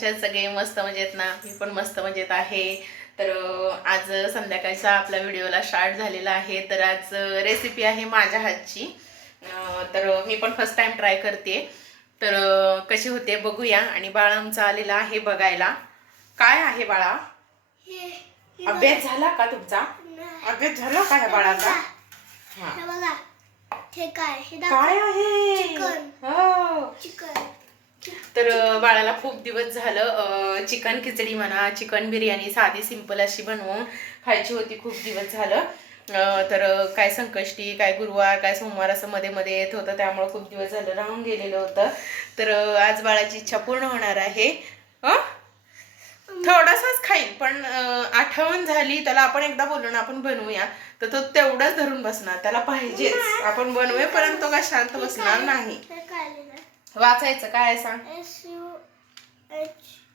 कशा आहेत सगळे? मस्त मजेत ना? मी पण मस्त मजेत आहे. तर आज संध्याकाळचा आपला व्हिडिओला स्टार्ट झालेला आहे. तर आज रेसिपी आहे माझ्या हातची. तर मी पण फर्स्ट टाइम ट्राय करते. तर कशी होते बघूया. आणि बाळा आमचा आलेला आहे बघायला. काय आहे बाळा? अभ्यास झाला का तुमचा? अभ्यास झाला का ह्या बाळाचा? बघा हे काय आहे? Chicken chicken. तर बाळाला खूप दिवस झालं चिकन खिचडी म्हणा, चिकन बिर्याणी साधी सिंपल अशी बनवून खायची होती. खूप दिवस झालं. तर काय संकष्टी, काय गुरुवार, काय सोमवार असं मध्ये मध्ये येत होतं, त्यामुळे खूप दिवस झालं राहून गेलेलं होतं. तर आज बाळाची इच्छा पूर्ण होणार आहे. थोडासाच खाईल, पण आठवण झाली त्याला. आपण एकदा बोललो ना आपण बनवूया, तर तो तेवढाच धरून बसणार. त्याला पाहिजेच, आपण बनवेपर्यंत तो काय शांत बसणार नाही. वाचायचं काय सांग?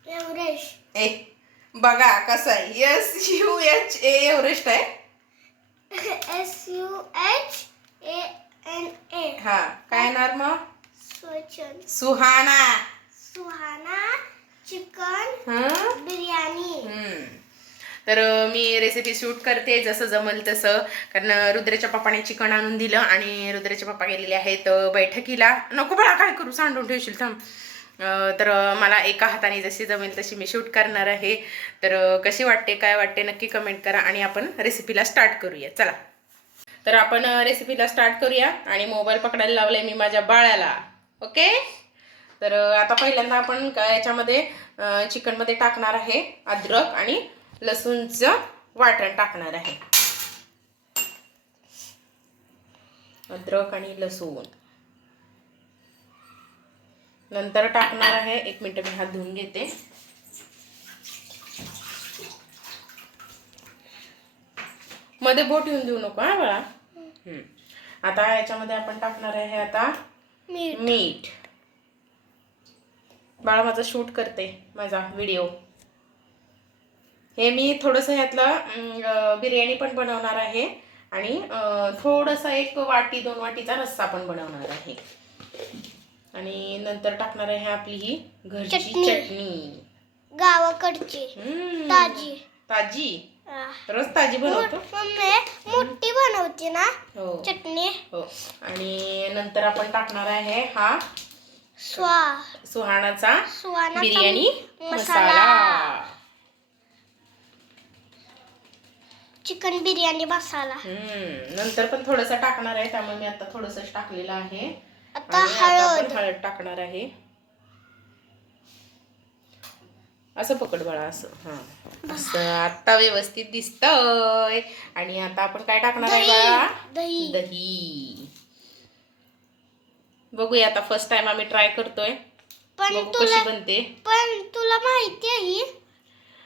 एव्हरेस्ट. बघा कसं आहे. SUHA एव्हरेस्ट आहे. SUHANA. हा काय येणार मग? सुहाना सुहाना चिकन बिर्याणी. तर मी रेसिपी शूट करते जसं जमल तसं. कारण रुद्राच्या पप्पाने चिकन आणून दिलं आणि रुद्राचे पप्पा गेलेले आहेत बैठकीला. नको बाळा काय करू, सांडून ठेवशील थांब. तर मला एका हाताने जशी जमेल तशी मी शूट करणार आहे. तर कशी वाटते काय वाटते नक्की कमेंट करा आणि आपण रेसिपीला स्टार्ट करूया. चला तर आपण रेसिपीला स्टार्ट करूया. आणि मोबाईल पकडायला लावलाय मी माझ्या बाळाला. ओके. तर आता पहिल्यांदा आपण याच्यामध्ये चिकनमध्ये टाकणार आहे अद्रक आणि लसूणचं वाटण टाकणार आहे. अद्रक आणि लसूण नंतर टाकणार आहे. 1 मिनिट मी हात धुवून घेते. मध्ये बोट येऊन देऊ नको हा बाळा. आता याच्यामध्ये आपण टाकणार आहे आता मीठ. बाळा माझा शूट करते माझा व्हिडिओ. हे मी थोडंसं यातलं बिर्याणी पण बनवणार आहे आणि थोडंसं 1 वाटी 2 वाटीचा रस्सा पण बनवणार आहे. आणि नंतर टाकणार आहे आपली ही घरची चटणी गावाकडची ताजी ताजी. रोज ताजी बनवतो. मोठी बनवते ना हो चटणी. हो. आणि नंतर आपण टाकणार आहे हा सुहानाचा बिर्याणी मसाला. चिकन बिर्याणी मसाला. नंतर पण थोडंसं टाकणार आहे, त्यामुळे मी आता थोडंसं टाकलेलं आहे. आता हळद टाकणार आहे. असं पकड बाळा असं. असं आता व्यवस्थित दिसतंय. आणि आता आपण काय टाकणार आहे बाळा? दही. बघूया आता फर्स्ट टाइम आम्ही ट्राय करतोय. कशी बनते. पण तुला माहिती आहे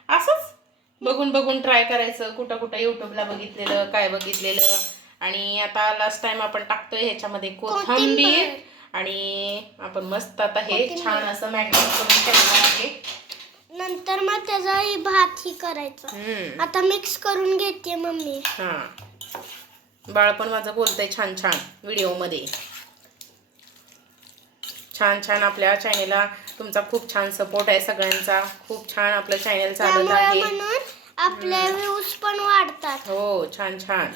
असंच बघून बघून ट्राय करायचं. कुठं कुठं युट्यूबला बघितलेलं काय बघितलेलं. आणि आता लास्ट टाइम आपण टाकतोय ह्याच्यामध्ये कोथिंबीर. आणि आपण मस्त आता हे छान असं मॅरिनेट करून ठेवणार आहे. नंतर मग त्याचा भात ही करायचा. आता मिक्स करून घेते मम्मी. बाळ पण माझं बोलतंय छान छान व्हिडिओ मध्ये. छान छान आपल्या चॅनेलला तुमचा खूप छान सपोर्ट आहे सगळ्यांचा. खूप छान आपलं चॅनेल चालत आहे म्हणून आपले व्ह्यूज पण वाढतात. हो छान छान.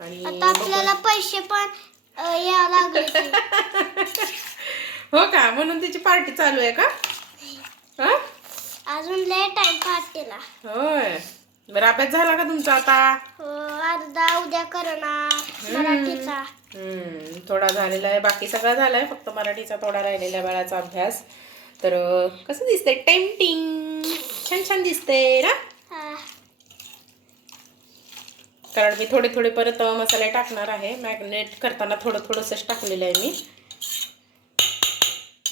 आणि आता आपल्याला पैसे पण यायला लागले. हो का? म्हणून तिची पार्टी चालू आहे का? अजून लेट आहे पार्टीला. होय. बरं अभ्यास झाला का तुमचा आता? हो अर्धा उद्या करणार मराठीचा. थोडा झालेला आहे, बाकी सगळा झालाय, फक्त मराठीचा थोडा राहिलेला आहे बाळाचा अभ्यास. तर कसं दिसतंय? टेम्पटिंग छान छान दिसतंय ना. कारण मी थोडे थोडे परत मसाले टाकणार आहे. मॅरिनेट करताना थोडं थोडंसंच टाकलेलं आहे मी.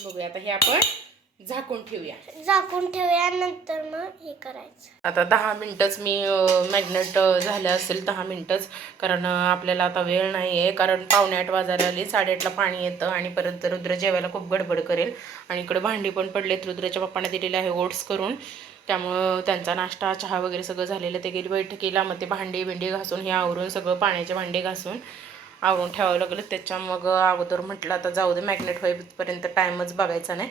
बघूया आता हे आपण झाकून ठेवूया. नंतर मग हे करायचं. आता 10 मिनिटच मी मॅरिनेट झालं असेल. 10 मिनिटच. कारण आपल्याला आता वेळ नाही आहे. कारण 7:45 वाजायला आले. 8:30ला पाणी येतं आणि परत रुद्र जेवायला खूप गडबड करेल. आणि इकडे भांडी पण पडलेत. रुद्राच्या पप्पाने दिलेले आहे ओट्स करून. त्यामुळं त्यांचा नाश्ता चहा वगैरे सगळं झालेलं. ते गेली बैठकीला. मग ते भांडी घासून हे आवरून सगळं पाण्याचे भांडे घासून आवरून ठेवावं लागलं. त्याच्या मग अगोदर म्हटलं आता जाऊ दे मॅरिनेट होईपर्यंत टाईमच बघायचा नाही.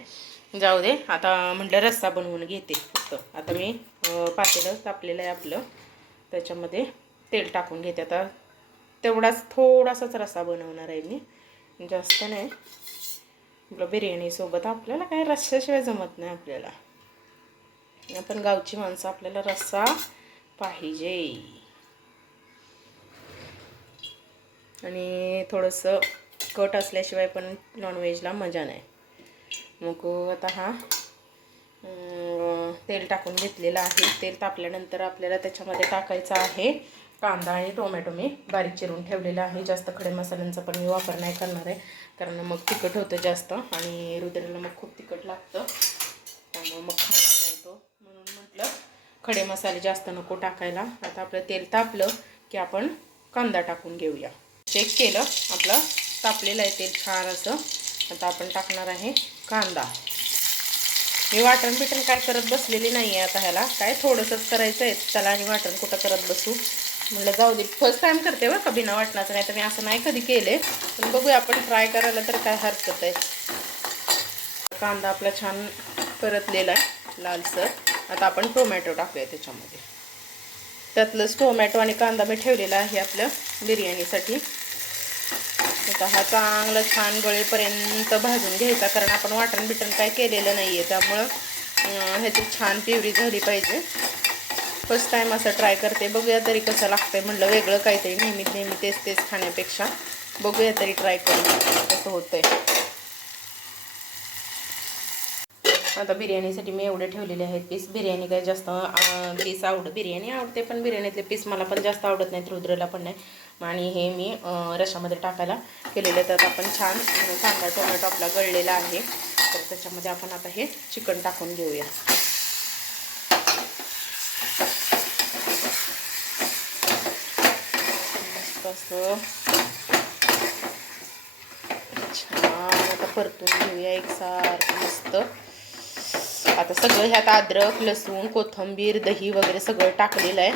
जाऊ दे. आता म्हटलं रस्सा बनवून घेते फक्त. आता मी पातेलं तापलेलं आहे आपलं, त्याच्यामध्ये तेल टाकून घेते. आता तेवढाच थोडासाच रस्सा बनवणार आहे मी, जास्त नाही. आपलं बिर्याणीसोबत आपल्याला काय रस्स्याशिवाय जमत नाही. आपल्याला आपण गावची माणसं, आपल्याला रस्सा पाहिजे. आणि थोडंसं कट असल्याशिवाय पण नॉनव्हेजला मजा नाही. मग आता हा तेल टाकून घेतलेलं आहे. तेल तापल्यानंतर आपल्याला त्याच्यामध्ये टाकायचं आहे कांदा आणि टोमॅटो मी बारीक चिरून ठेवलेला आहे. जास्त खडे मसाल्यांचा पण मी वापर नाही करणार आहे, कारण मग तिखट होतं जास्त आणि रुद्राला मग खूप तिखट लागतं, त्यामुळे मग खाणार नाही तो. म्हणून म्हटलं खडे मसाले जास्त नको टाकायला. आता आपलं तेल तापलं की आपण कांदा टाकून घेऊया. चेक केलं, आपलं तापलेलं आहे तेल छान असं. आता आपण टाकणार आहे कांदा. मी वाटण बिटण काय करत बसलेली नाही आहे आता. ह्याला काय थोडंसंच करायचं आहे त्याला, आणि वाटण कुठं करत बसू. म्हटलं जाऊ दे, फर्स्ट टाईम करते बरं का बिना वाटणाचं, नाही तर मी असं नाही कधी केले. पण बघूया आपण ट्राय करायला तर काय हरकत आहे. कांदा आपला छान परतलेला आहे लालसर. आता आपण टोमॅटो टाकूया त्याच्यामध्ये. त्यातलंच टोमॅटो आणि कांदा मी ठेवलेला आहे आपल्या बिर्याणीसाठी. आता हा चांगला छान गळेपर्यंत भाजून घ्यायचा, कारण आपण वाटण बिटण काय केलेलं नाही आहे, त्यामुळं ह्याची छान प्युरी झाली पाहिजे. फर्स्ट टाईम असं ट्राय करते, बघूया तरी कसं लागतंय. म्हटलं वेगळं काहीतरी, नेहमी तेच खाण्यापेक्षा बघूया तरी ट्राय करून कसं होतंय. आता बिर्याणीसाठी मी एवढे ठेवलेले आहेत पीस. बिर्याणी काय जास्त पीस बिर्याणी आवडते, पण बिर्याणीतले पीस मला पण जास्त आवडत नाहीत, रुद्रला पण नाही. आणि हे मी रशामध्ये टाकायला केलेले. तर आपण छान कांदा टोमॅटो आपला गळलेला आहे, तर त्याच्यामध्ये आपण आता हे चिकन टाकून घेऊया. असं छान आता परतून घेऊया एकसारखं मस्त. आता सगळं ह्यात अद्रक लसूण कोथिंबीर दही वगैरे सगळं टाकलेलं आहे.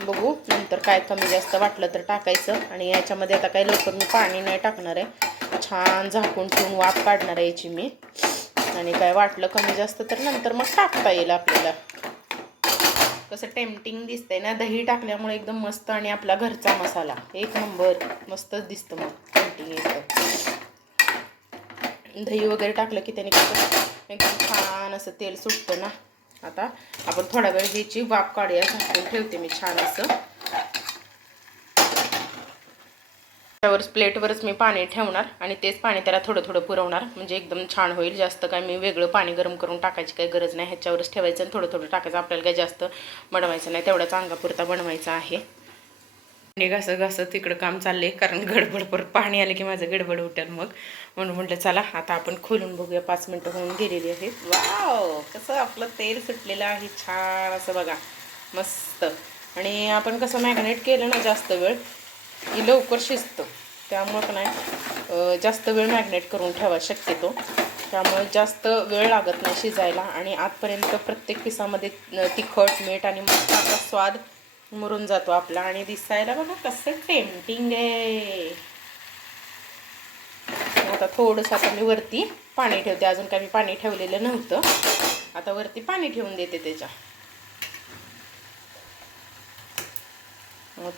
बघू नंतर काय कमी जास्त वाटलं तर टाकायचं. आणि याच्यामध्ये आता काही लवकर मी पाणी नाही टाकणार आहे, छान झाकून ठेवून वाफ काढणार आहे याची मी. आणि काय वाटलं कमी जास्त तर नंतर मग टाकता येईल आपल्याला. कसं टेम्पटिंग दिसतंय ना, दही टाकल्यामुळे एकदम मस्त. आणि आपला घरचा मसाला एक नंबर मस्तच दिसतं. मग टेम्पटिंग येतं. दही वगैरे टाकलं की त्याने कसं एकदम छान असं तेल सुटतं ना. आता आपण थोडा वेळ ह्याची वाफ काढूया. झाकून ठेवते मी छान असं. त्यावर प्लेटवरच मी पाणी ठेवणार आणि तेच पाणी त्याला थोडं थोडं पुरवणार, म्हणजे एकदम छान होईल. जास्त काय मी वेगळं पाणी गरम करून टाकायची काही गरज नाही. ह्याच्यावरच ठेवायचं आणि थोडं थोडं टाकायचं. आपल्याला काही जास्त बनवायचं नाही, तेवढ्याच अंगापुरता बनवायचा आहे. आणि घासं तिकडं काम चालले, कारण गडबड परत पाणी आलं की माझं गडबड उठेल मग. म्हणून म्हटलं चला आता आपण खोलून बघूया. 5 मिनटं होऊन गेलेली आहेत. वाव, कसं आपलं तेल सुटलेलं आहे छान असं बघा, मस्त. आणि आपण कसं मॅग्नेट केलं ना जास्त वेळ की लवकर शिजतं, त्यामुळं का नाही जास्त वेळ मॅग्नेट करून ठेवा शक्यतो. त्यामुळे जास्त वेळ लागत नाही शिजायला. आणि आतपर्यंत प्रत्येक पिसामध्ये तिखट मीठ आणि मसाल्याचा स्वाद मुरून जातो आपला. आणि दिसायला बघा कसं टेम्पटिंग आहे. आता थोडंसं आता मी वरती पाणी ठेवते. अजून काय मी पाणी ठेवलेलं नव्हतं, आता वरती पाणी ठेवून देते त्याच्या.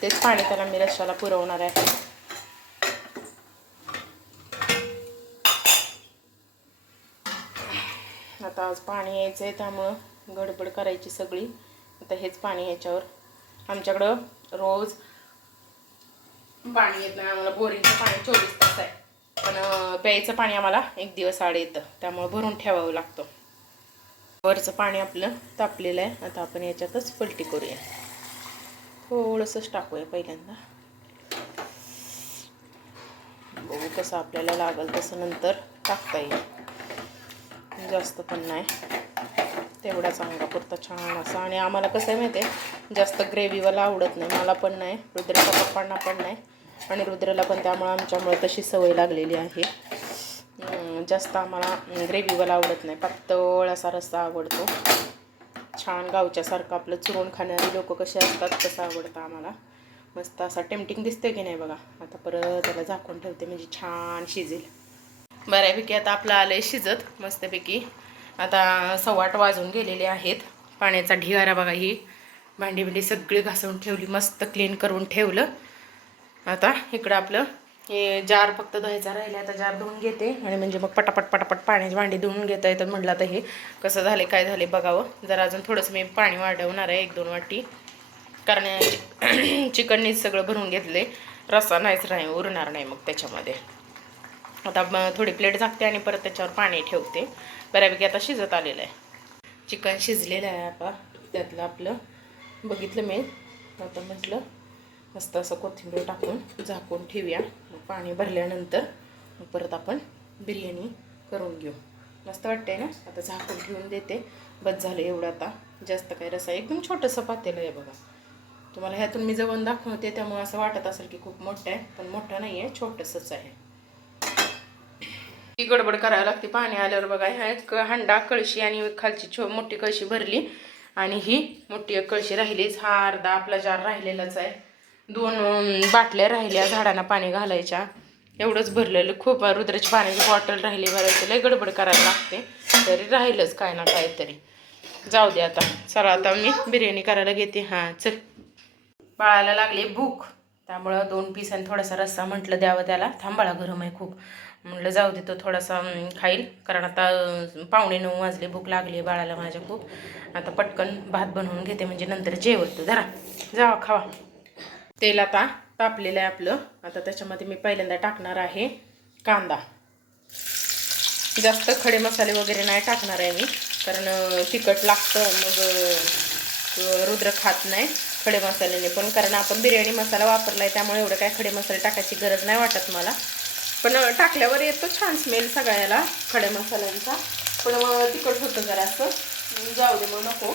तेच पाणी त्याला मी रश्शाला पुरवणार आहे. आता आज पाणी यायचं आहे, त्यामुळं गडबड करायची सगळी. आता हेच पाणी याच्यावर. आमच्याकडं रोज पाणी येत नाही आम्हाला, बोरिंगचं पाणी 24 तास आहे, पण प्यायचं पाणी आम्हाला 1 दिवस आड येतं, त्यामुळे भरून ठेवावं लागतं. वरचं पाणी आपलं तापलेलं आहे. आता आपण याच्यातच पलटी करूया. थोडंसंच टाकूया पहिल्यांदा, बघू कसं आपल्याला लागेल तसं नंतर टाकता येईल. जास्त पण नाही, तेवढाच अंगापुरता छान असा. आणि आम्हाला कसं आहे माहिती आहे, जास्त ग्रेव्हीवाला आवडत नाही, मला पण नाही, रुद्राच्या पप्पांना पण नाही आणि रुद्राला पण. त्यामुळे आमच्यामुळे तशी सवय लागलेली आहे. जास्त आम्हाला ग्रेव्हीवाला आवडत नाही, पातळ असा रस्सा आवडतो. छान गावच्यासारखं आपलं चुरून खाणारी लोक कसे असतात तसं आवडतं आम्हाला. मस्त असा टेम्पटिंग दिसतोय की नाही बघा. आता परत त्याला झाकून ठेवते, म्हणजे छान शिजेल बऱ्यापैकी. आता आपलं आलंय शिजत मस्तपैकी. आता 7:15 वाजून गेलेले आहेत. पाण्याचा ढिगारा बघा, ही भांडी बिंडी सगळी घासून ठेवली, मस्त क्लीन करून ठेवलं. आता इकडं आपलं हे जार फक्त धुवायचा राहिले, आता जार धुवून घेते आणि म्हणजे मग पटापट पटापट पाण्याची भांडी धुवून घेता येतात. म्हटलं आता हे कसं झाले काय झाले बघावं. जरा अजून थोडंसं मी पाणी वाढवणार आहे, 1-2 वाटी, कारण चिकननीच सगळं भरून घेतले, रस्सा नाहीच नाही उरणार नाही मग त्याच्यामध्ये. आता थोडी प्लेट झाकते आणि परत त्याच्यावर पाणी ठेवते. बऱ्यापैकी आता शिजत आलेलं आहे. चिकन शिजलेलं आहे. आता त्यातलं आपलं बघितलं मी, आता म्हटलं मस्त असं कोथिंबीर टाकून झाकून ठेवूया. पाणी भरल्यानंतर परत आपण बिर्याणी करून घेऊ. मस्त वाटते ना. आता झाकून ठेवून देते. बस झालं एवढं. आता जास्त काय रस्सा, एकदम छोटंसं पातेलं आहे बघा. तुम्हाला ह्यातून मी जवळ दाखवते त्यामुळे असं वाटत असेल की खूप मोठं आहे, पण मोठं नाही आहे, छोटंसंच आहे. ही गडबड करायला लागते पाणी आल्यावर बघा. ह्या एक हंडा, कळशी आणि खालची मोठी कळशी भरली आणि ही मोठी एक कळशी राहिलीच. हा अर्धा आपला जार राहिलेलाच आहे. 2 बाटल्या राहिल्या झाडांना पाणी घालायच्या, एवढंच भरलेलं. खूप रुद्राची पाण्याची बॉटल राहिली भरायची. लय गडबड करायला लागते, तरी राहिलंच काय ना काय तरी. जाऊ दे आता. चला आता मी बिर्याणी करायला घेते. हां चल. बाळाला लागली भूक, त्यामुळं 2 पीस आणि थोडासा रस्सा म्हटलं द्यावं त्याला. थांबाळा गरम आहे खूप, म्हटलं जाऊ दे तो थोडासा खाईल, कारण आता 8:45 वाजले, भूक लागली आहे बाळाला माझ्या खूप. आता पटकन भात बनवून घेते म्हणजे नंतर जेवतो. जरा जावा खावा. तेल आता तापलेलं आहे आपलं. आता त्याच्यामध्ये मी पहिल्यांदा टाकणार आहे कांदा. जास्त खडे मसाले वगैरे नाही टाकणार आहे मी, कारण तिखट लागतं मग रुद्र खात नाही खडे मसाल्याने पण, कारण आपण बिर्याणी मसाला वापरला आहे त्यामुळे एवढं काय खडे मसाले टाकायची गरज नाही वाटत मला. पण टाकल्यावर येतो छान स्मेल सगळ्याला खड्या मसाल्यांचा, पण तिखट होतं जरासं. जाऊ दे मग नको.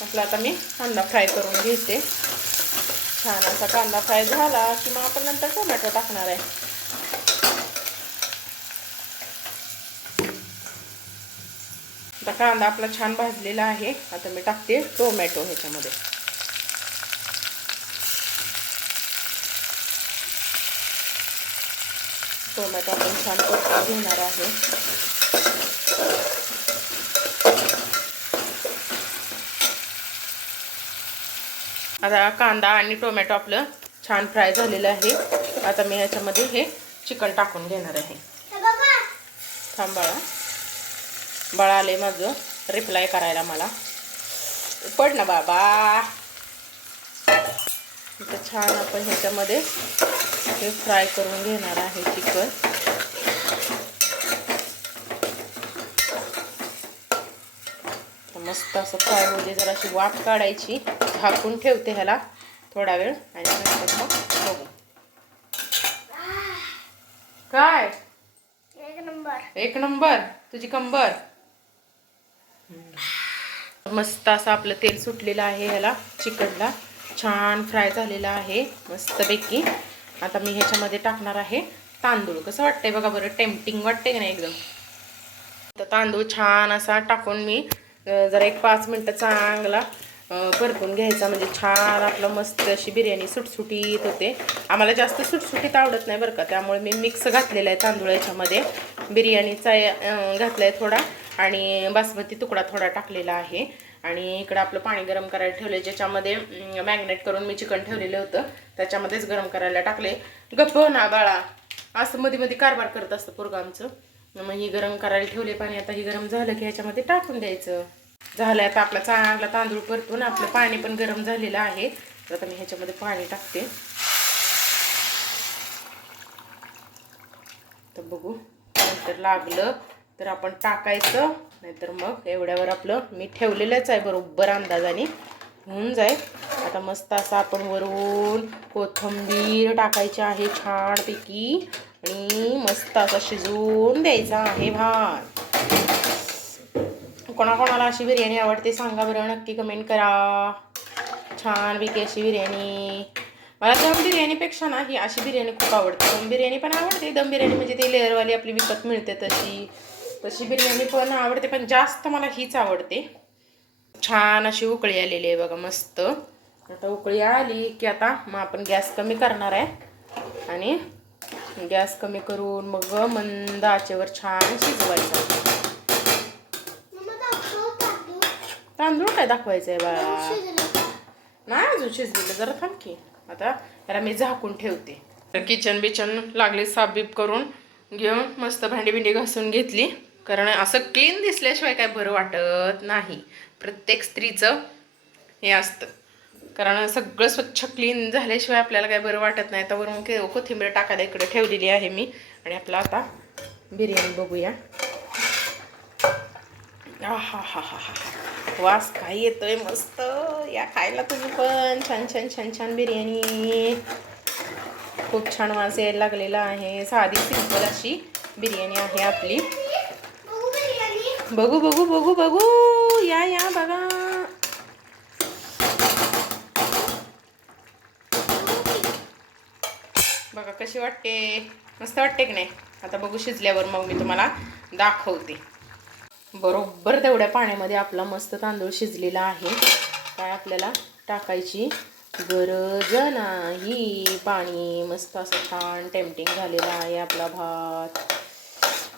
म्हटलं आता मी कांदा फ्राय करून घेते. छान असा कांदा फ्राय झाला की मग आपण नंतर टोमॅटो टाकणार आहे. आता कांदा आपला छान भाजलेला आहे. आता मी टाकते टोमॅटो ह्याच्यामध्ये. टोमॅटो आपण छान परतून घेणार आहे. आता कांदा आणि टोमॅटो आपलं छान फ्राय झालेलं आहे. आता मी ह्याच्यामध्ये हे चिकन टाकून घेणार आहे. थांब बाळा आले माझं रिप्लाय करायला मला. पड ना बाबा. आता छान आपण ह्याच्यामध्ये हे फ्राय करून घेणार आहे चिकन. मस्त असं फ्राय होते. जराशी वाफ काढायची, झाकून ठेवते ह्याला थोडा वेळ आणि नंतर मग बघू. काय एक नंबर तुझी कंबर. मस्त असं आपलं तेल सुटलेलं आहे ह्याला चिकनला. छान फ्राय झालेला आहे मस्तपैकी. आता मी ह्याच्यामध्ये टाकणार आहे तांदूळ. कसं वाटतंय बघा बरं, टेम्पटिंग वाटते की नाही एकदम. तर तांदूळ छान असा टाकून मी जरा एक 5 मिनटं चांगला परतून घ्यायचा, म्हणजे छान आपलं मस्त अशी बिर्याणी सुटसुटीत होते. आम्हाला जास्त सुटसुटीत आवडत नाही बरं का, त्यामुळे मी मिक्स घातलेला आहे तांदूळ याच्यामध्ये. बिर्याणीचा घातला आहे थोडा आणि बासमती तुकडा थोडा टाकलेला आहे. आणि इकडं आपलं पाणी गरम करायला ठेवलं, ज्याच्यामध्ये मॅग्नेट करून मी चिकन ठेवलेलं होतं त्याच्यामध्येच गरम करायला टाकले. गप्प ना बाळा, असं मध्ये मध्ये कारभार करत असतं पोरगं आमचं. मग ही गरम करायला ठेवले पाणी. आता ही गरम झालं की ह्याच्यामध्ये टाकून द्यायचं. झालं आता आपला चांगला तांदूळ परतून. आपलं पाणी पण गरम झालेलं आहे. तर आता मी ह्याच्यामध्ये पाणी टाकते. तर बघू, नंतर लागलं तर आपण टाकायचं, नाहीतर मग एवढ्यावर आपलं मी ठेवलेलंच आहे बरोबर अंदाजाने होऊन जाईल. आता मस्त असं आपण वरून कोथिंबीर टाकायची आहे छानपैकी आणि मस्त असा शिजवून द्यायचा आहे भात. कोणाकोणाला अशी बिर्याणी आवडते सांगा बरं, नक्की कमेंट करा. छानपैकी अशी बिर्याणी. मला दम बिर्याणीपेक्षा ना ही अशी बिर्याणी खूप आवडते. दम बिर्याणी पण आवडते. दम बिर्याणी म्हणजे ती लेअरवाली आपली विकत मिळते तशी बिर्याणी पण आवडते, पण जास्त मला हीच आवडते. छान अशी उकळी आलेली आहे बघा मस्त. आता उकळी आली की आता मग आपण गॅस कमी करणार आहे आणि गॅस कमी करून मग मंद आचेवर छान शिजवायचं. तांदूळ काय दाखवायचंय बाळा? शिजलं. नाही अजून शिजलेलं, जरा थांब की. आता त्याला मी झाकून ठेवते. तर किचन बिचन लागले साफबीप करून घेऊन मस्त भांडी बिंडी घासून घेतली. कारण असं क्लीन दिसल्याशिवाय काय बरं वाटत नाही. प्रत्येक स्त्रीचं हे असतं, कारण सगळं स्वच्छ क्लीन झाल्याशिवाय आपल्याला काय बरं वाटत नाही. तर मग कोथिंबीर टाकायला इकडे ठेवलेली आहे मी. आणि आपला आता बिर्याणी बघूया. हा हा हा हा हा, वास काय येतोय मस्त. या खायला तुम्ही पण छान छान छान छान बिर्याणी. खूप छान वास यायला लागलेला आहे. साधी सिंपल अशी बिर्याणी आहे आपली. बघू बिर्याणी. बघू बघू बघू बघू, या या बघा. बघा कशी वाटते, मस्त वाटते की नाही. आता बघू शिजल्यावर मग मी तुम्हाला दाखवते. बरोबर तेवढ्या पाण्यामध्ये आपला मस्त तांदूळ शिजलेला आहे. काय आपल्याला टाकायची गरज नाही. पाणी मस्त असं छान टेम्पटिंग झालेला आहे आपला भात.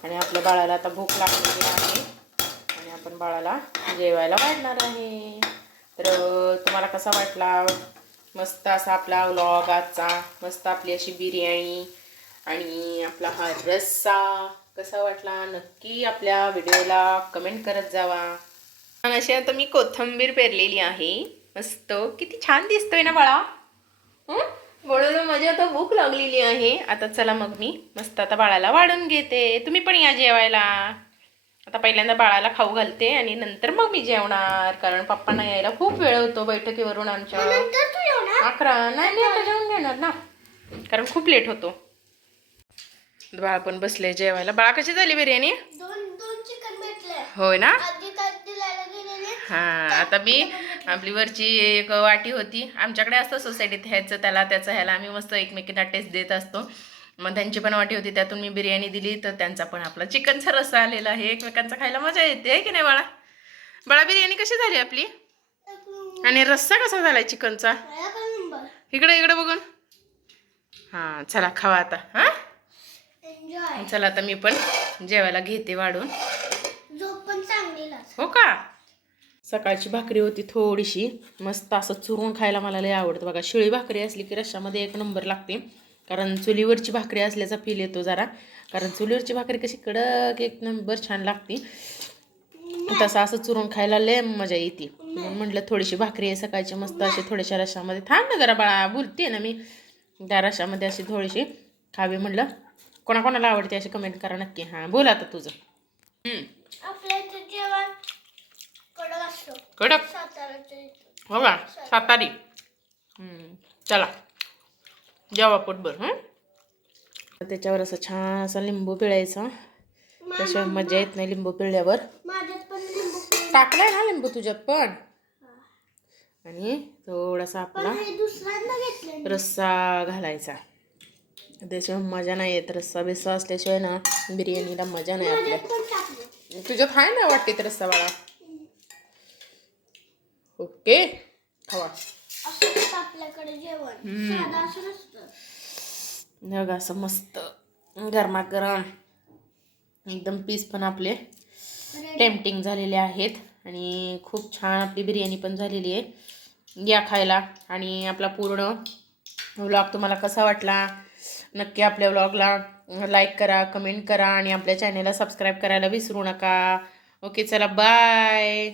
आणि आपल्या बाळाला आता भूक लागलेली आहे आणि आपण बाळाला जेवायला वाढणार आहे. तर तुम्हाला कसा वाटला मस्त असा आपला व्लॉग आजचा. मस्त आपली अशी बिर्याणी आणि आपला हा रस्सा कसा वाटला नक्की आपल्या व्हिडिओला कमेंट करत जावा. आणि अशी आता मी कोथिंबीर पेरलेली आहे मस्त. किती छान दिसतोय ना बाळा. म्हणून माझी आता भूक लागलेली आहे. आता चला मग मी मस्त आता बाळाला वाढून घेते. तुम्ही पण या जेवायला. आता पहिल्यांदा बाळाला खाऊ घालते आणि नंतर मग मी जेवणार. कारण पप्पांना यायला खूप वेळ होतो बैठकीवरून आमच्या. नंतर तू जेवणार? 11. नाही मी आता जेवून घेणार ना, कारण खूप लेट होतो. बाळ पण बसले जेवायला. बाळा कशी झाली बिर्याणी? दोन चिकन भेटले. होय ना. आधी काय दिलायला गेलेले. हां आता मी आपली वरची एक वाटी होती. आमच्याकडे असतं सोसायटीत ह्याचं त्याचं ह्याला आम्ही मस्त एकमेकींना टेस्ट देत असतो. मग त्यांची पण वाटी होती, त्यातून मी बिर्याणी दिली. तर त्यांचा पण आपला चिकनचा रस्सा आलेला आहे. एकमेकांचा खायला मजा येते आहे की नाही बाळा? बाळा बिर्याणी कशी झाली आपली? आणि रस्सा कसा झालाय चिकनचा? इकडे इकडे बघून. हां चला खावा आता. हां एन्जॉय. चला आता मी पण जेवायला घेते वाढून. झोप पण चांगली लाग. हो का. सकाळची भाकरी होती थोडीशी, मस्त असं चुरून खायला मला लय आवडतं बघा. शिळी भाकरी असली की रश्श्यामध्ये एक नंबर लागते. कारण चुलीवरची भाकरी असल्याचा फील येतो जरा. कारण चुलीवरची भाकरी कशी कडक एक नंबर छान लागते. तसं असं चुरून खायला लय मजा येते. म्हणून म्हटलं थोडीशी भाकरी आहे सकाळची मस्त अशी थोड्याशा रश्श्यामध्ये. थांब ना जरा बाळा, बोलते ना मी. त्या रश्श्यामध्ये अशी थोडीशी खावी म्हटलं. कोणाकोणाला आवडते अशी कमेंट करा नक्की. हां बोल आता तुझं. आपल्या इथे जेवण कडक असतो. कडक साताराच्या इथं. हो का, सातारी. चला जेवा पोटभर. त्याच्यावर असं छान असा लिंबू पिळायचा. त्याशिवाय मजा येत नाही लिंबू पिळल्यावर. माझ्यात पण लिंबू टाकलाय ना लिंबू तुझ्यात पण. आणि थोडासा पण आपला हे दुसऱ्यांदा घेतले. रस्सा घालायचा. त्याशिवाय मजा नाही येत. रस्सा बिस्सा असल्याशिवाय ना बिर्याणीला मजा नाही आपल्या. पण टाकलं. तुझ्यात आहे ना वाटते रस्सा बाळा. ओके खावा. असं आपल्याकडे जेवण साधं असं नसतं. बघा असं मस्त गरमागरम एकदम पीस पण आपले टेम्पटिंग झालेले आहेत. आणि खूप छान आपली बिर्याणी पण झालेली आहे. या खायला. आणि आपला पूर्ण व्लॉग तुम्हाला कसा वाटला नक्की आपल्या व्लॉगला लाईक करा, कमेंट करा आणि आपल्या चॅनेलला सबस्क्राईब करायला विसरू नका. ओके चला बाय.